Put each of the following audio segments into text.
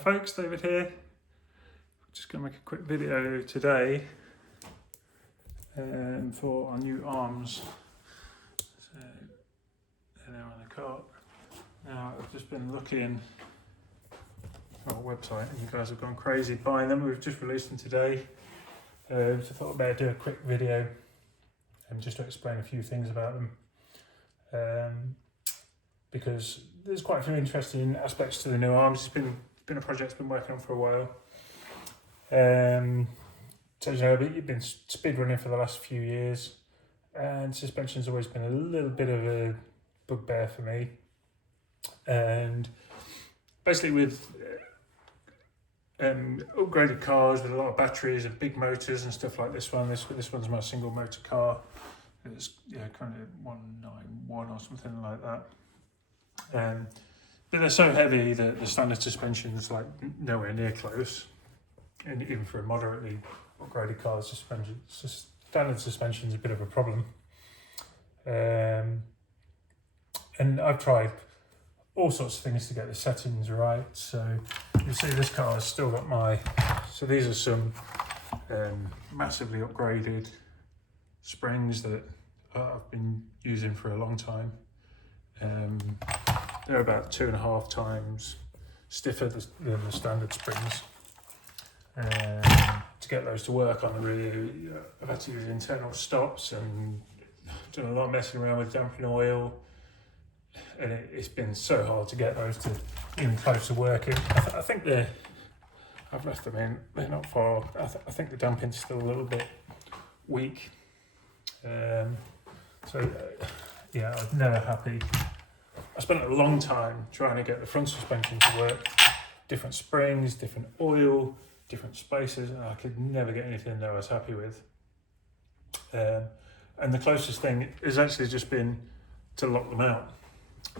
Hi folks, David here. Just going to make a quick video today for our new arms. So they're on the cart. Now I've just been looking at our website and you guys have gone crazy buying them. We've just released them today. So I thought I'd better do a quick video just to explain a few things about them. Because there's quite a few interesting aspects to the new arms. It's been a project I've been working on for a while. So you know, you've been speedrunning for the last few years, and suspension's always been a little bit of a bugbear for me. And basically, with upgraded cars with a lot of batteries and big motors and stuff like this one, this one's my single motor car. It's kind of 191 or something like that. But they're so heavy that the standard suspension is like nowhere near close, and even for a moderately upgraded car, standard suspension is a bit of a problem. And I've tried all sorts of things to get the settings right. So you see this car has still got so these are some massively upgraded springs that I've been using for a long time. They're about 2.5 times stiffer than the standard springs. To get those to work on the rear, I've had to use internal stops and done a lot of messing around with damping oil, and it's been so hard to get those to even close to working. I think I've left them in, they're not far. I think the damping's still a little bit weak. Yeah, I was never happy. I spent a long time trying to get the front suspension to work. Different springs, different oil, different spaces, and I could never get anything that I was happy with. And the closest thing has actually just been to lock them out.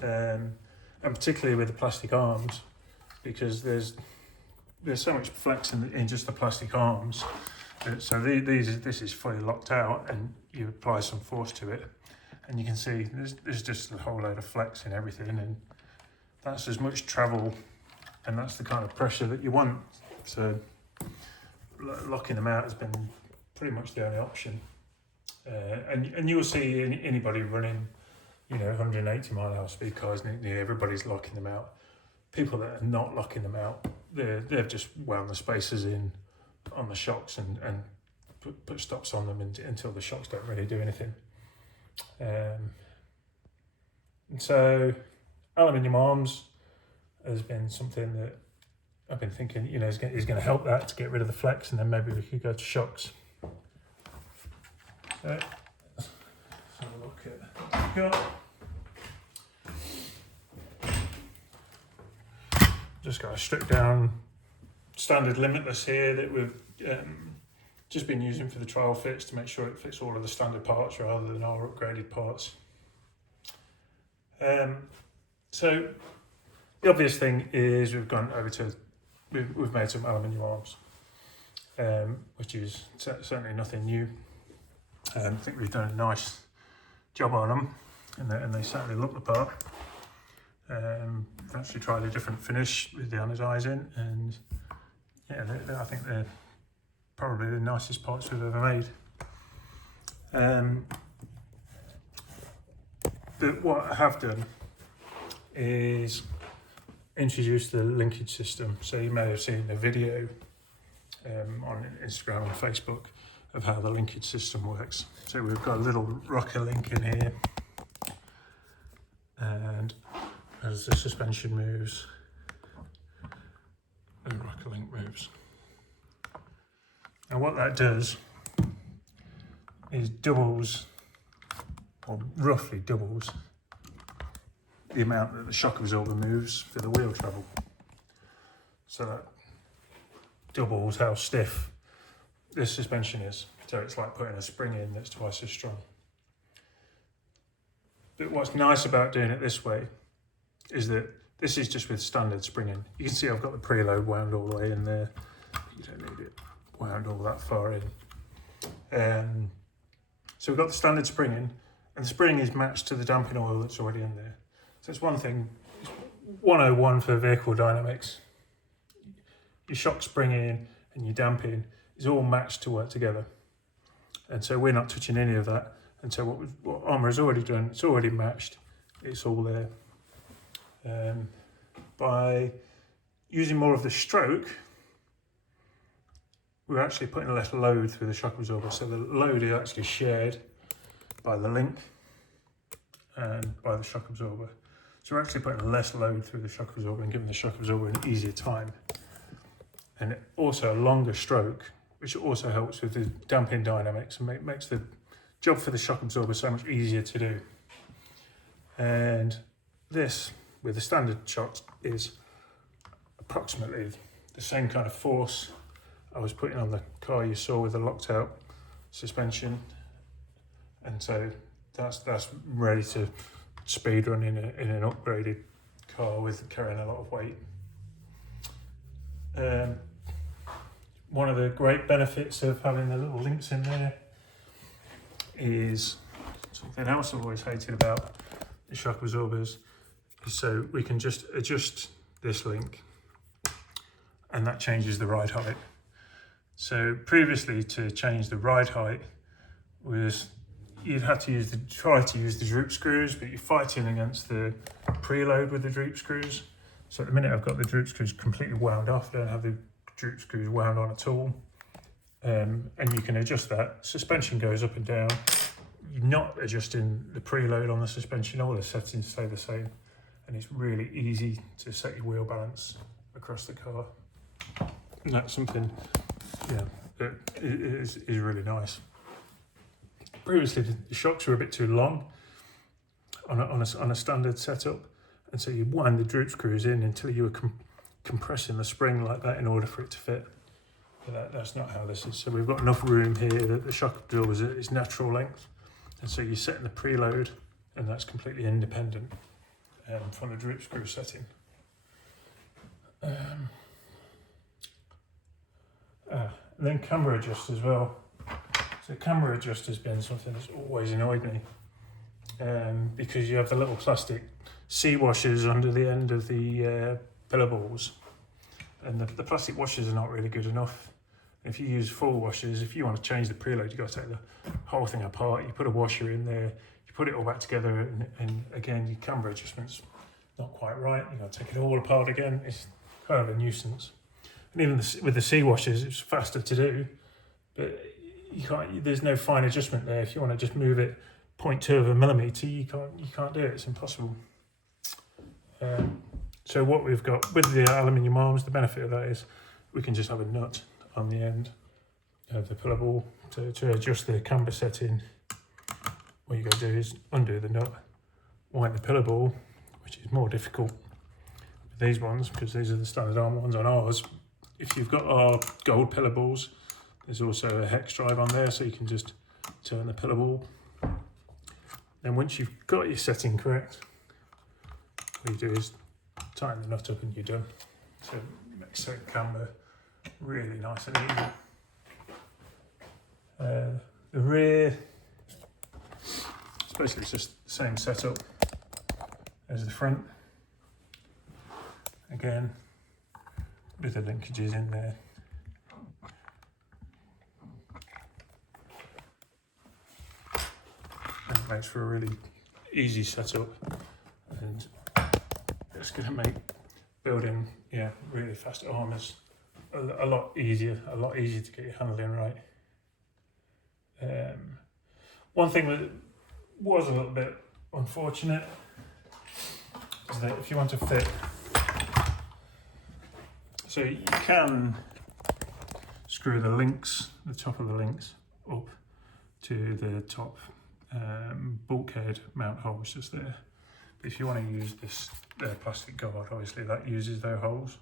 And particularly with the plastic arms, because there's so much flex in just the plastic arms. So this is fully locked out, and you apply some force to it, and you can see there's just a whole load of flex in everything, and that's as much travel, and that's the kind of pressure that you want. So locking them out has been pretty much the only option. And you'll see anybody running, 180 mile an hour speed cars, nearly everybody's locking them out. People that are not locking them out, they've just wound the spacers in on the shocks and put stops on them until the shocks don't really do anything. And so aluminium arms has been something that I've been thinking, is going to help that to get rid of the flex, and then maybe we could go to shocks. So let's have a look at what we've got. Just got a stripped down standard Limitless here that we've just been using for the trial fits to make sure it fits all of the standard parts rather than our upgraded parts. So the obvious thing is we've gone over to we've made some aluminium arms, which is certainly nothing new. I think we've done a nice job on them, and they certainly look the part. I've actually tried a different finish with the anodizing, and yeah, I think they're probably the nicest parts we've ever made. But what I have done is introduce the linkage system. So you may have seen a video on Instagram and Facebook of how the linkage system works. So we've got a little rocker link in here, and as the suspension moves, the rocker link moves. And what that does is doubles, or roughly doubles, the amount that the shock absorber moves for the wheel travel. So that doubles how stiff this suspension is. So it's like putting a spring in that's twice as strong. But what's nice about doing it this way is that this is just with standard springing. You can see I've got the preload wound all the way in there. You don't need it wound all that far in. So we've got the standard springing, and the spring is matched to the damping oil that's already in there. So it's one thing, it's 101 for vehicle dynamics. your shock springing and your damping is all matched to work together. And so we're not touching any of that. And so what Arrma has already done, it's already matched, it's all there. By using more of the stroke, we're actually putting less load through the shock absorber. So the load is actually shared by the link and by the shock absorber. So we're actually putting less load through the shock absorber and giving the shock absorber an easier time. And also a longer stroke, which also helps with the damping dynamics and makes the job for the shock absorber so much easier to do. And this, with the standard shocks, is approximately the same kind of force I was putting on the car you saw with the locked out suspension. And so that's ready to speed run in an upgraded car with carrying a lot of weight. One of the great benefits of having the little links in there is something else I've always hated about the shock absorbers, is so we can just adjust this link and that changes the ride height. So previously, to change the ride height was you'd have to try to use the droop screws, but you're fighting against the preload with the droop screws. So at the minute I've got the droop screws completely wound off, I don't have the droop screws wound on at all. And you can adjust that. Suspension goes up and down. You're not adjusting the preload on the suspension, all the settings stay the same. And it's really easy to set your wheel balance across the car. And that's something, that is really nice. Previously, the shocks were a bit too long on a standard setup, and so you wind the droop screws in until you were compressing the spring like that in order for it to fit. But that's not how this is. So we've got enough room here that the shock absorber is at its natural length, and so you're setting the preload, and that's completely independent from the droop screw setting. And then camber adjust as well. So camber adjust has been something that's always annoyed me, because you have the little plastic C washers under the end of the pillar balls, and the plastic washers are not really good enough. If you use full washers, if you want to change the preload, you've got to take the whole thing apart. You put a washer in there, you put it all back together, and again, your camber adjustment's not quite right. You've got to take it all apart again. It's kind of a nuisance. And even with the C washers, it's faster to do, but you can't. There's no fine adjustment there. If you want to just move it 0.2 of a millimetre, you can't do it. It's impossible. So what we've got with the aluminium arms, the benefit of that is we can just have a nut on the end of the pillar ball to adjust the camber setting. What you got to do is undo the nut, wind the pillar ball, which is more difficult with these ones because these are the standard Arrma ones on ours. If you've got our gold pillar balls, there's also a hex drive on there, so you can just turn the pillar ball. Then once you've got your setting correct, all you do is tighten the nut up and you're done. So it makes the camber really nice and easy. The rear, it's basically just the same setup as the front. Again, with the linkages in there. And it makes for a really easy setup, and it's going to make building really fast Arrmas a lot easier to get your handling right. One thing that was a little bit unfortunate is that if you want to fit, so you can screw the links, the top of the links, up to the top bulkhead mount holes just there. But if you want to use this plastic guard, obviously that uses those holes.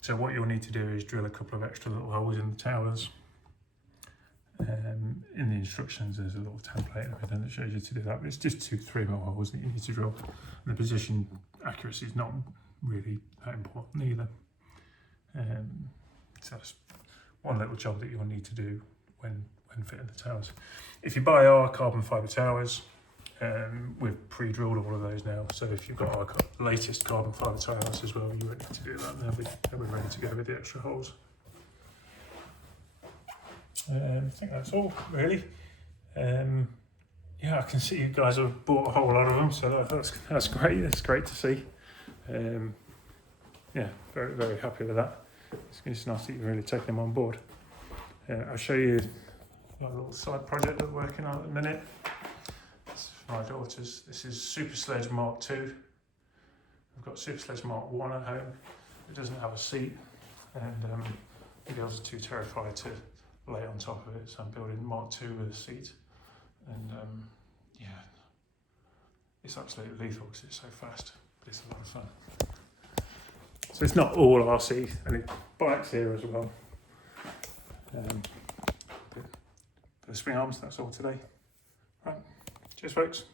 So what you'll need to do is drill a couple of extra little holes in the towers. In the instructions there's a little template and everything that shows you to do that, but it's just 2-3 more holes that you need to drill. And the position accuracy is not really that important either. So that's one little job that you'll need to do when fitting the towers. If you buy our carbon fibre towers, We've pre-drilled all of those now, so if you've got our latest carbon fibre tyres as well, you won't need to do that. They'll be ready to go with the extra holes. I think that's all really. Yeah, I can see you guys have bought a whole lot of them, so that's great. It's great to see. Yeah, very, very happy with that. It's nice that you've really taken them on board. I'll show you a little side project that we're working on at the minute. It's for my daughters. This is Super Sledge Mark II. We've got Super Sledge Mark I at home. It doesn't have a seat, and the girls are too terrified to lay on top of it, so I'm building Mark II with a seat. And yeah, it's absolutely lethal because it's so fast, but it's a lot of fun. So it's not all RC, and it bikes here as well. For the swing arms, that's all today. Right, cheers folks.